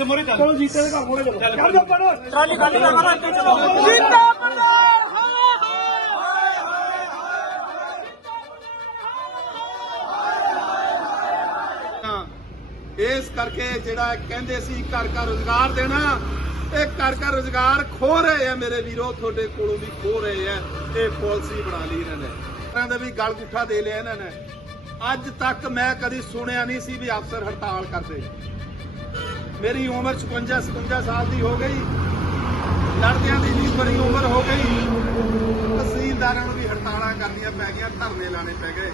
ਚਲੋ। ਜੀਤੇ ਦੇ ਘਰ ਮੋੜੇ ਚਲੋ। ਚੱਲ। ਜਾ ਪੜ ਟਰਾਲੀ ਖਾਲੀ ਕਰਵਾ ਅੱਗੇ ਚਲੋ। ਜੀਤਾ ਪੰਡਾਲ ਹਾਏ ਇਸ ਕਰਕੇ ਜਿਹੜਾ ਕਹਿੰਦੇ ਸੀ ਘਰ ਘਰ ਰੋਜ਼ਗਾਰ ਦੇਣਾ ਇਹ ਘਰ ਘਰ ਰੋਜ਼ਗਾਰ ਖੋ ਰਹੇ ਆ ਮੇਰੇ ਵੀਰੋ ਤੁਹਾਡੇ ਕੋਲੋਂ ਵੀ ਖੋ ਰਹੇ ਆ ਇਹ ਪਾਲਿਸੀ ਬਣਾ ਲਈ ਇਹਨਾਂ ਨੇ। ਇਹਨਾਂ ਦਾ ਵੀ ਗਲ ਗੁੱਠਾ ਦੇ ਲਿਆ ਇਹਨਾਂ ਨੇ। ਅੱਜ ਤੱਕ ਮੈਂ ਕਦੀ ਸੁਣਿਆ ਨਹੀਂ ਸੀ ਵੀ ਅਫਸਰ ਹੜਤਾਲ ਕਰਦੇ। ਮੇਰੀ ਉਮਰ 56 57 ਸਾਲ ਦੀ ਹੋ ਗਈ। ਲੜਦਿਆਂ ਦੀ ਵੀ ਬੜੀ ਉਮਰ ਹੋ ਗਈ। ਤਹਿਸੀਲਦਾਰਾਂ ਨੂੰ ਵੀ ਹੜਤਾਲਾਂ ਕਰਨੀਆਂ ਪੈ ਗਈਆਂ, ਧਰਨੇ ਲਾਣੇ ਪੈ ਗਏ।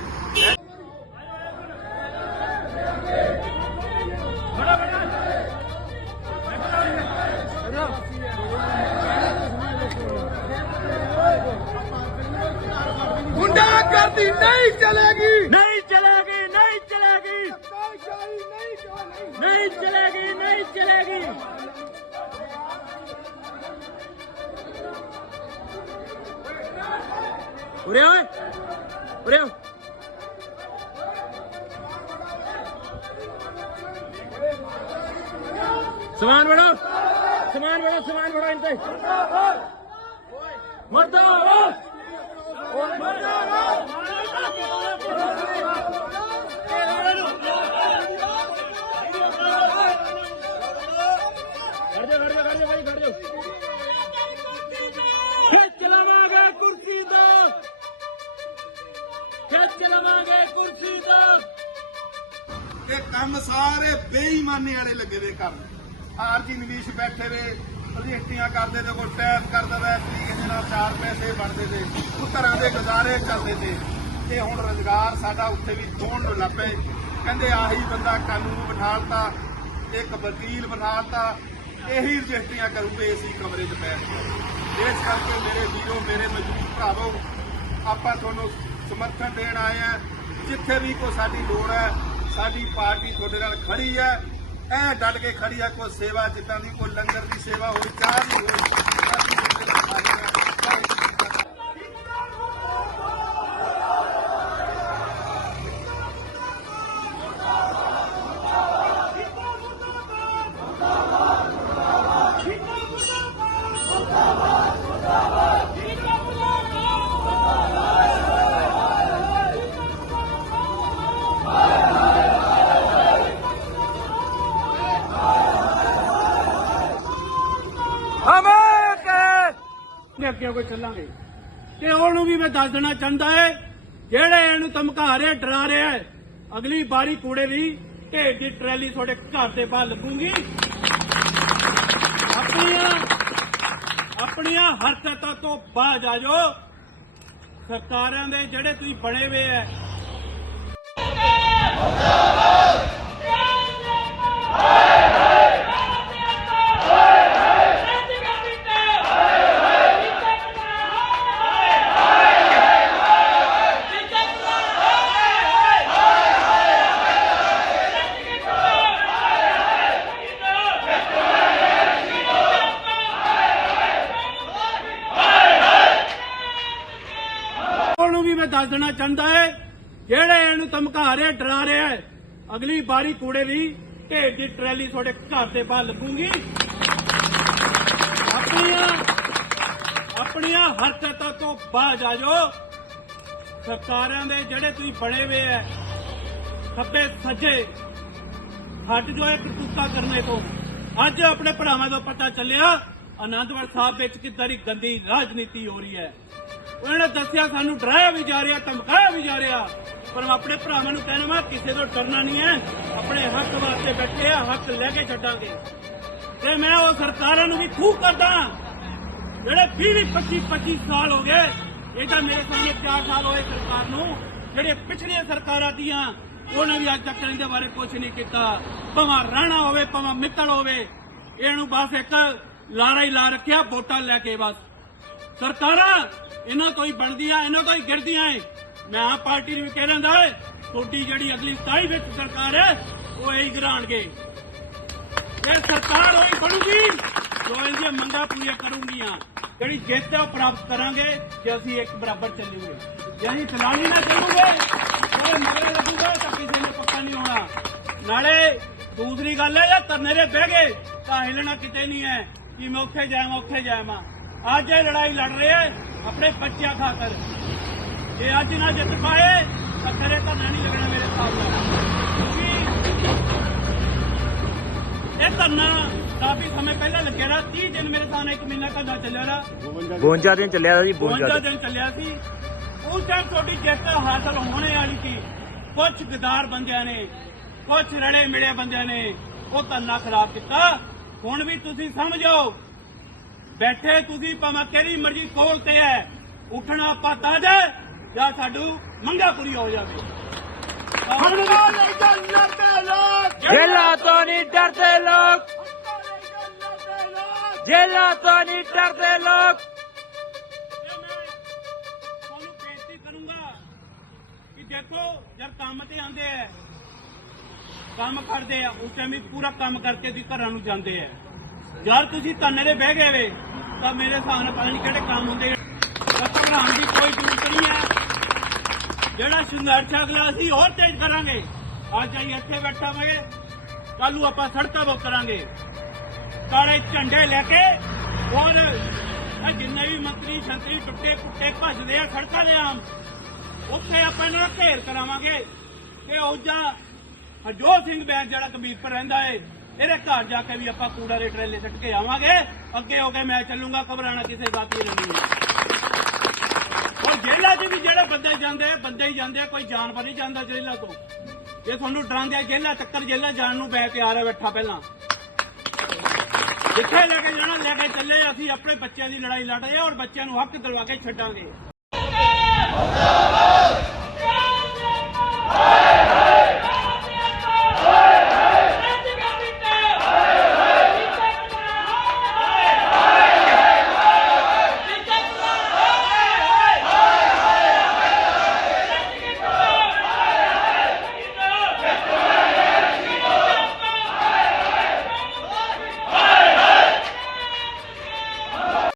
ਉਰੇ ਓਏ ਉਰੇ ਆ। ਸਮਾਨ ਬੜੋ ਸਮਾਨ ਬੜੋ ਸਮਾਨ ਬੜੋ ਇੰਤੇ ਮਰਦਾਬਾਦ ਖੜ ਖਿੱਚ ਲਵਾਂਗੇ ਕੁਰਸੀ ਤੋਂ। ਇਹ ਕੰਮ ਸਾਰੇ ਬੇਈਮਾਨੀ ਵਾਲੇ ਲੱਗੇ ਵੇ ਕਰਨ। ਆਰਜੀ ਨਵੀਸ਼ ਬੈਠੇ ਵੇ ਪ੍ਰੋਜੈਕਟੀਆਂ ਕਰਦੇ ਤੇ ਕੋਈ ਟੈਪ ਕਰਦਾ ਵੇ ਤਰੀਕ ਦੇ ਨਾਲ ਚਾਰ ਪੈਸੇ ਬਣਦੇ ਤੇ ਉਹ ਤਰ੍ਹਾਂ ਦੇ ਗੁਜ਼ਾਰੇ ਕਰਦੇ ਤੇ ਇਹ ਹੁਣ ਰੋਜ਼ਗਾਰ ਸਾਡਾ ਉੱਥੇ ਵੀ ਦੋਣ ਨੂੰ ਲੱਪੇ ਕਹਿੰਦੇ ਆਹੀ ਬੰਦਾ ਕਾਨੂੰਨ ਬਿਠਾਲਤਾ ਇੱਕ ਵਕੀਲ ਬਿਠਾਲਤਾ ਇਹੀ ਰਜਿਸਟਰੀਆਂ ਕਰੂਗੇ ਇਸੀ ਕਮਰੇ 'ਚ ਬੈਠ ਕੇ। ਇਸ ਕਰਕੇ ਮੇਰੇ ਵੀਰੋ, ਮੇਰੇ ਮਜ਼ਦੂਰ ਭਰਾਵੋ, ਆਪਾਂ ਤੁਹਾਨੂੰ ਸਮਰਥਨ ਦੇਣ ਆਏ ਆ। ਜਿੱਥੇ ਵੀ ਕੋਈ ਸਾਡੀ ਲੋੜ ਹੈ, ਸਾਡੀ ਪਾਰਟੀ ਤੁਹਾਡੇ ਨਾਲ ਖੜੀ ਹੈ। ਐ ਡਟ ਕੇ ਖੜੀ ਹੈ, ਕੋਈ ਸੇਵਾ ਜਿੱਦਾਂ ਦੀ, ਕੋਈ ਲੰਗਰ ਦੀ ਸੇਵਾ ਹੋਵੇ ਚਾਹ ਦੀ ਹੋਵੇ ਨੇ ਅੱਗੇ ਕੋਈ ਚੱਲਾਂਗੇ। ਤੇ ਉਹਨੂੰ ਵੀ ਮੈਂ ਦੱਸ ਦੇਣਾ ਚਾਹੁੰਦਾ ਹੈ ਜਿਹੜੇ ਇਹਨੂੰ ਧਮਕਾ ਰਹੇ ਡਰਾ ਰਿਹਾ ਹੈ ਅਗਲੀ ਵਾਰੀ ਕੂੜੇ ਦੀ ਢੇਰ ਦੀ ਟਰੈਲੀ ਤੁਹਾਡੇ ਘਰ ਦੇ ਬਾਹਰ ਲੱਗੂਗੀ। ਆਪਣੀਆਂ ਆਪਣੀਆਂ ਹਰਕਤਾਂ ਤੋਂ ਬਾਜ ਆ ਜਾਓ। ਸਰਕਾਰਾਂ ਦੇ ਜਿਹੜੇ ਤੁਸੀਂ ਬਣੇ ਹੋਏ ਐ ਉਹਨੂੰ ਵੀ ਮੈਂ ਦੱਸ ਦੇਣਾ ਚਾਹੁੰਦਾ ਹੈ। ਜਿਹੜੇ ਇਹਨੂੰ ਧਮਕਾ ਰਹੇ ਡਰਾ ਰਿਹਾ ਹੈ, ਅਗਲੀ ਵਾਰੀ ਕੂੜੇ ਦੀ ਢੇਰ ਦੀ ਟਰੈਲੀ ਤੁਹਾਡੇ ਘਰ ਦੇ ਬਾਹਰ ਲੱਗੂਗੀ। ਆਪਣੀਆਂ ਆਪਣੀਆਂ ਹਰਕਤਾਂ ਤੋਂ ਬਾਜ ਆ ਜਾਓ। ਸਰਕਾਰਾਂ ਦੇ ਜਿਹੜੇ ਤੁਸੀਂ ਬਣੇ ਹੋਏ ਐ ਖੱਬੇ ਸੱਜੇ ਹਟ ਜੋ ਇੱਕ ਕੁੱਤਾ ਕਰਨੇ ਤੋਂ। ਅੱਜ ਆਪਣੇ ਭਰਾਵਾਂ ਦਾ ਪਤਾ ਚੱਲਿਆ ਆਨੰਦਗੜ੍ਹ ਸਾਹਿਬ ਵਿੱਚ ਕਿੱਦਾਂ ਦੀ ਗੰਦੀ ਰਾਜਨੀਤੀ ਹੋ ਰਹੀ ਹੈ। ਉਹਨਾਂ ਨੇ ਦੱਸਿਆ ਸਾਨੂੰ ਡਰਾਇਆ ਵੀ ਜਾ ਰਿਹਾ, ਧਮਕਾਇਆ ਵੀ ਜਾ ਰਿਹਾ। ਪਰ ਮੈਂ ਆਪਣੇ ਭਰਾਵਾਂ ਨੂੰ ਕਹਿਣਾ ਮੈਂ ਕਿਸੇ ਤੋਂ ਡਰਨਾ ਨਹੀਂ ਹੈ। ਆਪਣੇ ਹੱਕ ਵਾਸਤੇ ਬੈਠੇ ਆ, ਹੱਕ ਲੈ ਕੇ ਛੱਡਾਂਗੇ। ਤੇ ਮੈਂ ਉਹ ਸਰਕਾਰਾਂ ਨੂੰ ਵੀ ਖੂਬ ਕਰਦਾ ਜਿਹੜੇ 20 25 25 ਸਾਲ ਹੋ ਗਏ, ਇਹ ਤਾਂ ਮੇਰੇ ਸਾਹਮਣੇ 4 ਸਾਲ ਹੋਏ ਸਰਕਾਰ ਨੂੰ। ਜਿਹੜੇ ਪਿਛਲੀਆਂ ਸਰਕਾਰਾਂ ਦੀਆਂ, ਉਹਨੇ ਵੀ ਅੱਜ ਤੱਕ ਇਹਦੇ ਬਾਰੇ ਕੁਝ ਨਹੀਂ ਕੀਤਾ। ਭਾਵੇਂ ਰਾਣਾ ਹੋਵੇ, ਭਾਵੇਂ ਮਿੱਤਲ ਹੋਵੇ, ਇਹਨੂੰ ਬਸ ਇੱਕ ਲਾਰਾ ਹੀ ਲਾ ਰੱਖਿਆ, ਵੋਟਾਂ ਲੈ ਕੇ ਬਸ। ਸਰਕਾਰਾਂ ਇਹਨਾਂ ਕੋਈ ਬਣਦੀਆਂ, ਇਹਨਾਂ ਕੋਈ ਗਿਰਦੀਆਂ ਏ। ਮੈਂ ਆਪ ਪਾਰਟੀ ਨੂੰ ਵੀ ਕਹਿ ਰਿਹਾ ਹੈ ਤੁਹਾਡੀ ਜਿਹੜੀ ਅਗਲੀ 27 ਵਿੱਚ ਸਰਕਾਰ ਹੈ ਉਹ ਇਹੀ ਗਰਾਣਗੇ। ਇਹ ਸਰਕਾਰ ਹੋਈ ਬਣੂਗੀ, ਜੋ ਇਹਦੀਆਂ ਮੰਗਾਂ ਪੂਰੀਆਂ ਕਰੂੰਗੀਆਂ, ਜਿਹੜੀ ਜਿੱਤ ਹੈ ਉਹ ਪ੍ਰਾਪਤ ਕਰਾਂਗੇ, ਜੇ ਅਸੀਂ ਇੱਕ ਬਰਾਬਰ ਚੱਲੂਗੇ ਜੇ ਅਸੀਂ ਤਲਾਲੀ ਨਾ ਚੱਲੂਗੇ ਉਹ ਮਗਰੇ ਲੱਗੂਗਾ ਤਾਂ ਕਿਸੇ ਨੇ ਪੱਕਾ ਨਹੀਂ ਹੋਣਾ। ਨਾਲੇ ਦੂਸਰੀ ਗੱਲ ਹੈ ਇਹ ਧਰਨੇ ਦੇ ਬਹਿ ਗਏ, ਤਾਂ ਹਿਲਣਾ ਕਿਤੇ ਨਹੀਂ ਹੈ, ਕਿ ਮੈਂ ਉੱਥੇ ਜਾਵਾਂ ਉੱਥੇ ਜਾਵਾਂ। ਅੱਜ ਇਹ ਲੜਾਈ ਲੜ ਰਹੇ ਹੈ ਆਪਣੇ ਬੱਚਿਆਂ ਖਾਤਰ। ਜੇ ਅੱਜ ਨਾ ਜਿੱਤ ਪਾਏ ਤਾਂ ਧਰਨਾ ਨਹੀਂ ਲੱਗਣਾ ਮੇਰੇ ਸਾਹਮਣੇ ਕਿਉਂਕਿ ਇਹ ਧਰਨਾ ਕਾਫੀ ਸਮੇਂ ਪਹਿਲਾਂ ਲੱਗਿਆ ਰਾ 30 ਦਿਨ ਮੇਰੇ ਸਾਹਮਣੇ ਇੱਕ ਮਹੀਨਾ ਕਦਾ ਚੱਲਿਆ ਰਾ 52 ਦਿਨ ਚੱਲਿਆ ਜੀ 52 52 ਦਿਨ ਚੱਲਿਆ ਸੀ। ਉਸ ਟਾਈਮ ਤੁਹਾਡੀ ਜਿੱਤ ਹਾਸਲ ਹੋਣੇ ਵਾਲੀ ਸੀ। ਕੁਝ ਗਦਾਰ ਬੰਦਿਆਂ ਨੇ ਕੁਝ ਰੜੇ ਮਿਲੇ ਬੰਦਿਆਂ ਨੇ ਉਹ ਧਰਨਾ ਖਰਾਬ ਕੀਤਾ। ਹੁਣ ਵੀ ਤੁਸੀਂ ਸਮਝੋ ਬੈਠੇ ਤੁਸੀਂ ਭਾਵੇਂ ਕਿਹੜੀ ਮਰਜ਼ੀ ਕੋਲ ਤੇ ਹੈ ਉੱਠਣਾ ਪਤਾ ਜੇ ਜਾਂ ਸਾਡੂ ਮੰਗਾ ਪੂਰੀ ਹੋ ਜਾਵੇ ਜੇਲਾ ਤੋਂ ਨਹੀਂ ਡਰਦੇ ਲੋਕ। ਜੇਲਾ ਤੋਂ ਨਹੀਂ ਡਰਦੇ ਲੋਕ। ਤੇ ਮੈਂ ਤੁਹਾਨੂੰ ਬੇਨਤੀ ਕਰੂੰਗਾ ਕਿ ਦੇਖੋ ਜਦ ਕੰਮ ਤੇ ਆਉਂਦੇ ਆ ਕੰਮ ਕਰਦੇ ਆ ਉਸ ਟਾਈਮ ਵੀ ਪੂਰਾ ਕੰਮ ਕਰਕੇ ਵੀ ਘਰਾਂ ਨੂੰ ਜਾਂਦੇ ਆ। ਯਾਰ ਤੁਸੀਂ ਧਰਨੇ ਦੇ ਬਹਿ ਗਏ ਵੇ, ਤਾਂ ਮੇਰੇ ਹਿਸਾਬ ਨਾਲ ਪਤਾ ਨਹੀਂ ਕਿਹੜੇ ਕੰਮ ਹੁੰਦੇ ਘਬਰਾਉਣ ਦੀ ਕੋਈ ਜ਼ਰੂਰਤ ਨਹੀਂ ਹੈ ਜਿਹੜਾ ਸੰਘਰਸ਼ ਅਗਲਾ ਅਸੀਂ ਹੋਰ ਤੇਜ਼ ਕਰਾਂਗੇ। ਅੱਜ ਅਸੀਂ ਇੱਥੇ ਬੈਠਾਂਗੇ ਕੱਲ ਨੂੰ ਆਪਾਂ ਸੜਕਾਂ ਬੁੱਕ ਕਰਾਂਗੇ ਕਾਲੇ ਝੰਡੇ ਲੈ ਕੇ ਔਰ ਜਿੰਨੇ ਵੀ ਮੰਤਰੀ, ਸ਼ੰਤਰੀ ਟੁੱਟੇ ਪੁੱਟੇ ਭੱਜਦੇ ਆ ਸੜਕਾਂ ਦੇ ਆਮ, ਉੱਥੇ ਆਪਾਂ ਇਹਨਾਂ ਦਾ ਘੇਰ ਕਰਾਵਾਂਗੇ। ਕਿ ਉਹ ਜਾ ਹਰਜੋਤ ਸਿੰਘ ਬੈਂਸ ਜਿਹੜਾ ਕਬੀਰਪੁਰ ਰਹਿੰਦਾ ਏ ਇਹਦੇ ਘਰ ਜਾ ਕੇ ਵੀ ਆਪਾਂ ਕੂੜਾ ਦੇ ਟਰੇਲੇ ਸੱਟ ਕੇ ਆਵਾਂਗੇ। ਅੱਗੇ ਹੋ ਕੇ ਮੈਂ ਚੱਲੂੰਗਾ ਘਬਰਾਣਾ ਕਿਸੇ ਬਾਤ ਦੀ ਨਹੀਂ। ਔਰ ਜੇਲ੍ਹਾਂ 'ਚ ਵੀ ਜਿਹੜੇ ਬੰਦੇ ਜਾਂਦੇ ਆ ਬੰਦੇ ਹੀ ਜਾਂਦੇ ਕੋਈ ਜਾਨਵਰ ਨਹੀਂ ਜਾਂਦਾ ਜੇਲ੍ਹਾਂ ਤੋਂ। ਇਹ ਤੁਹਾਨੂੰ ਡਰਾਉਂਦੇ ਆ ਜੇਲ੍ਹਾਂ, ਚੱਕਰ ਜੇਲ੍ਹਾਂ ਜਾਣ ਨੂੰ ਬੈ ਤਿਆਰ ਹੈ ਬੈਠਾ ਪਹਿਲਾਂ। ਜਿੱਥੇ ਲੈ ਕੇ ਜਾਣਾ, ਲੈ ਕੇ ਚੱਲੇ ਅਸੀਂ ਆਪਣੇ ਬੱਚਿਆਂ ਦੀ ਲੜਾਈ ਲੜ ਰਹੇ ਔਰ ਬੱਚਿਆਂ ਨੂੰ ਹੱਕ ਦਿਲਵਾ ਕੇ ਛੱਡਾਂਗੇ।